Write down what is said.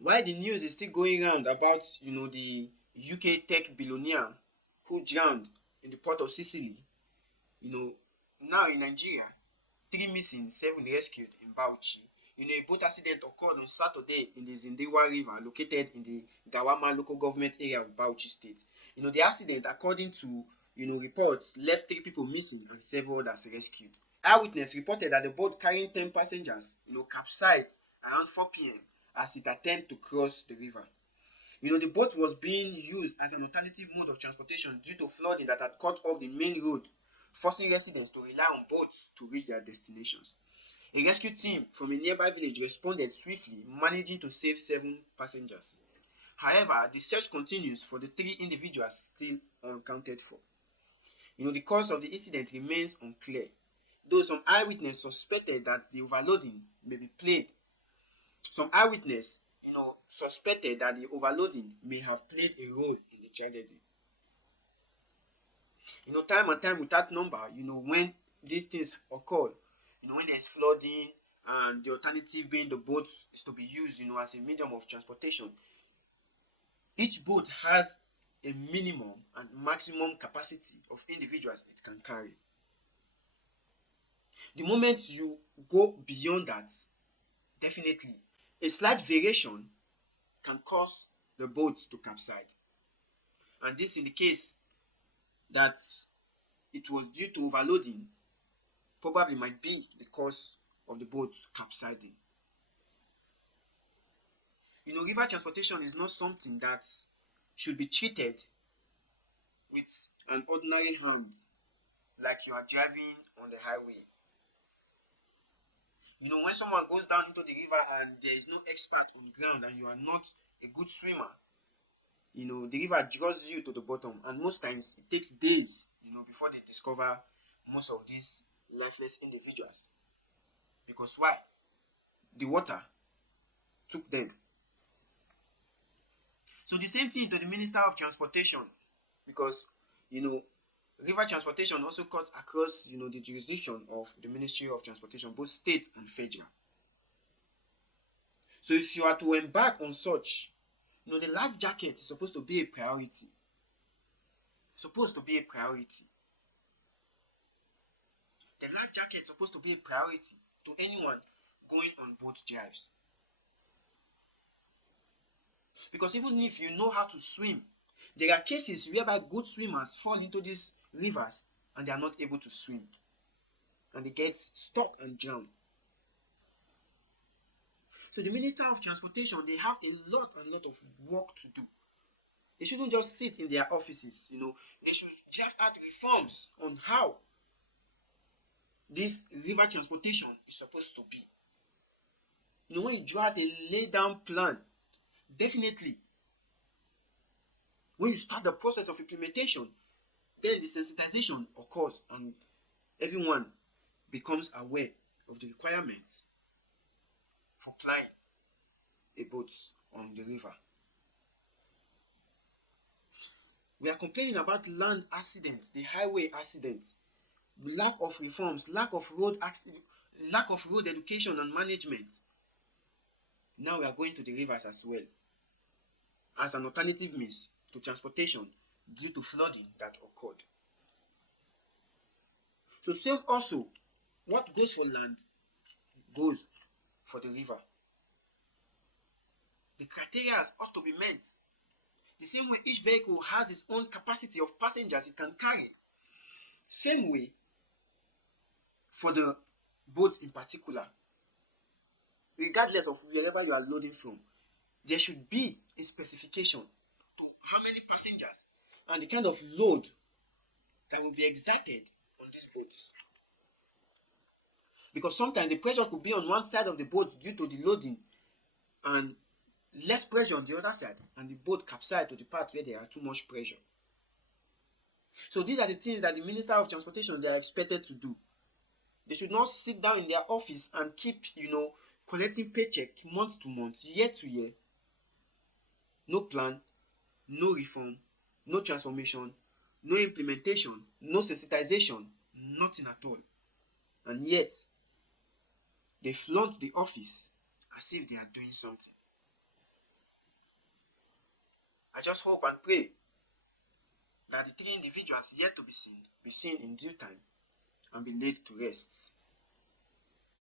Why the news is still going around about the UK tech billionaire who drowned in the port of Sicily. You know, now in Nigeria, 3 missing, 7 rescued in Bauchi. A boat accident occurred on Saturday in the Zindewa River, located in the Gawama local government area of Bauchi State. The accident, according to reports, left 3 people missing and several others rescued. Eyewitness reported that the boat carrying 10 passengers, capsized around 4 p.m. as it attempted to cross the river. The boat was being used as an alternative mode of transportation due to flooding that had cut off the main road, forcing residents to rely on boats to reach their destinations. A rescue team from a nearby village responded swiftly, managing to save 7 passengers. However, the search continues for the 3 individuals still unaccounted for. The cause of the incident remains unclear, though some eyewitnesses suspected that the overloading may be played. Some eyewitnesses, suspected that the overloading may have played a role in the tragedy. Time and time without number, when these things occur, when there's flooding and the alternative being the boat is to be used, as a medium of transportation, each boat has a minimum and maximum capacity of individuals it can carry. The moment you go beyond that, definitely a slight variation can cause the boat to capsize. And this in the case that it was due to overloading, probably might be the cause of the boat capsizing. River transportation is not something that should be treated with an ordinary hand, like you are driving on the highway. When someone goes down into the river and there is no expert on ground and you are not a good swimmer, the river draws you to the bottom, and most times it takes days, before they discover most of these lifeless individuals. Because why? The water took them. So the same thing to the Minister of Transportation, because river transportation also cuts across the jurisdiction of the Ministry of Transportation, both state and federal. So if you are to embark on such, the life jacket is supposed to be a priority. The life jacket is supposed to be a priority to anyone going on boat drives. Because even if you know how to swim, there are cases whereby good swimmers fall into these rivers and they are not able to swim. And they get stuck and drown. So the Minister of Transportation, they have a lot of work to do. They shouldn't just sit in their offices, They should draft out reforms on how this river transportation is supposed to be. When you draw out a laid down plan, definitely, when you start the process of implementation, then the sensitization occurs and everyone becomes aware of the requirements for plying a boat on the river. We are complaining about land accidents, the highway accidents, lack of reforms, lack of road education and management. Now we are going to the rivers as well, as an alternative means to transportation due to flooding that occurred. So same also, what goes for land goes for the river. The criteria ought to be met. The same way each vehicle has its own capacity of passengers it can carry. Same way for the boat in particular. Regardless of wherever you are loading from, there should be a specification to how many passengers and the kind of load that will be exerted on these boats. Because sometimes the pressure could be on one side of the boat due to the loading and less pressure on the other side, and the boat capsized to the part where there are too much pressure. So these are the things that the Minister of Transportation they are expected to do. They should not sit down in their office and keep, collecting paycheck month to month, year to year. No plan, no reform, no transformation, no implementation, no sensitization, nothing at all. And yet, they flaunt the office as if they are doing something. I just hope and pray that the three individuals yet to be seen in due time and be laid to rest.